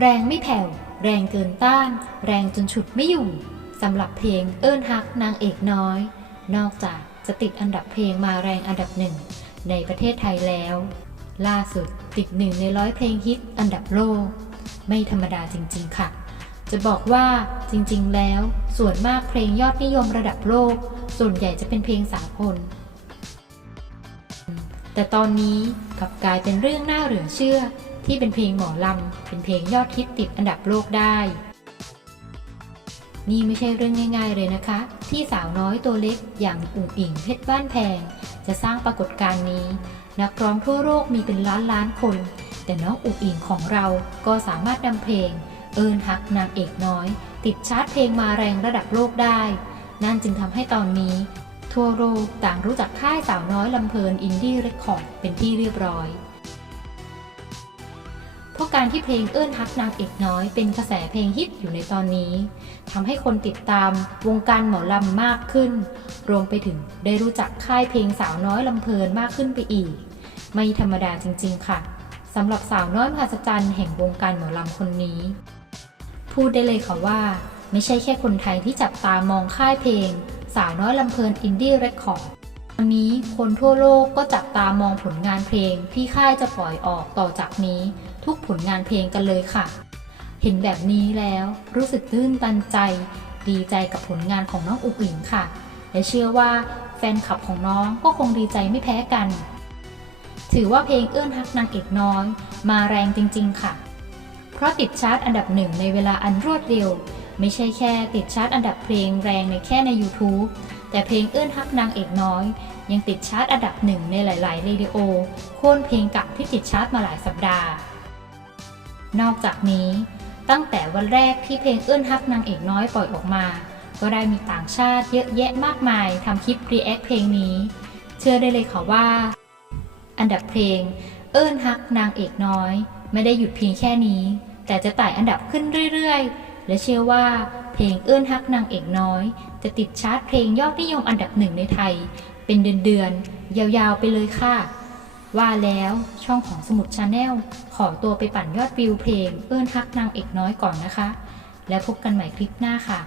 แรงไม่แผ่ว แรงเกินต้าน แรงจนฉุดไม่อยู่สำหรับเพลงเอิ้นฮักนางเอกน้อย นอกจากจะติดอันดับเพลงมาแรงอันดับหนึ่งในประเทศไทยแล้ว ล่าสุดติดหนึ่งในร้อยเพลงฮิตอันดับโลก ไม่ธรรมดาจริง ๆ ค่ะ จะบอกว่าจริง ๆ แล้ว ส่วนมากเพลงยอดนิยมระดับโลก ส่วนใหญ่จะเป็นเพลงสากลแต่ตอนนี้กลับกลายเป็นเรื่องน่าเหลือเชื่อ ที่เป็นเพลงหมอลำ เป็นเพลงยอดฮิตติดอันดับโลกได้ นี่ไม่ใช่เรื่องง่าย ๆเลยนะคะ ที่สาวน้อยตัวเล็กอย่างอุ๋งอิงเพชรบ้านแพง จะสร้างปรากฏการณ์นี้ นักร้องทั่วโลกมีเป็นล้านล้านๆคน แต่น้องอุ๋งอิงของเราก็สามารถนำเพลง เอิญฮักนางเอกน้อย ติดชาร์ตเพลงมาแรงระดับโลกได้ นั่นจึงทำให้ตอนนี้ ทั่วโลกต่างรู้จักค่ายสาวน้อยลำเพลินอินดี้เรคคอร์ดเป็นที่เรียบร้อย เพราะการที่เพลงเอื้อนฮักนางเอกน้อย เป็นกระแสเพลงฮิตอยู่ในตอนนี้ทำให้คนติดตามวงการหมอลำมากขึ้น รวมไปถึงได้รู้จักค่ายเพลงสาวน้อยลำเพลินมากขึ้นไปอีก ไม่ธรรมดาจริง ๆ ค่ะสำหรับสาวน้อยมหัศจรรย์แห่งวงการหมอลำคนนี้ พูดได้เลยค่ะว่า ไม่ใช่แค่คนไทยที่จับตามองค่ายเพลง สาวน้อยลำเพลินอินดี้เรคคอร์ดวันนี้คนทั่วโลกก็จับตามองผลงานเพลงที่ค่ายจะปล่อยออกต่อจากนี้ ทุกผลงานเพลงกันเลยค่ะ เห็นแบบนี้แล้วรู้สึกตื้นตันใจ ดีใจกับผลงานของน้องอุ๋งอิงค่ะ และเชื่อว่าแฟนคลับของน้องก็คงดีใจไม่แพ้กัน ถือว่าเพลงเอื้อนฮักนางเอกน้อยมาแรงจริง ๆ ค่ะ เพราะติดชาร์ตอันดับหนึ่งในเวลาอันรวดเร็ว ไม่ใช่แค่ติดชาร์ตอันดับเพลงแรงในแค่ใน YouTube แต่เพลงเอื้อนฮักนางเอกน้อย ยังติดชาร์ตอันดับหนึ่งในหลาย ๆ เรดิโอโค่นเพลงเก่าที่ติดชาร์ตมาหลายสัปดาห์ นอกจากนี้ ตั้งแต่วันแรกที่เพลงเอื้อนฮักนางเอกน้อยปล่อยออกมา ก็ได้มีต่างชาติเยอะแยะมากมายทำคลิปรีแอคเพลงนี้ เชื่อได้เลยค่ะว่า อันดับเพลง เอิ้นฮักนางเอกน้อย ไม่ได้หยุดเพียงแค่นี้ แต่จะไต่อันดับขึ้นเรื่อยๆ และเชื่อว่าเพลงเอิ้นฮักนางเอกน้อย จะติดชาร์ตเพลงยอดนิยมอันดับหนึ่งในไทย เป็นเดือนๆยาวๆไปเลยค่ะ ว่าแล้วช่องของสมุดชาแนลขอตัวไปปั่นยอดวิวเพลง เอื้นฮักนางเอกน้อยก่อนนะคะ แล้วพบกันใหม่คลิปหน้าค่ะ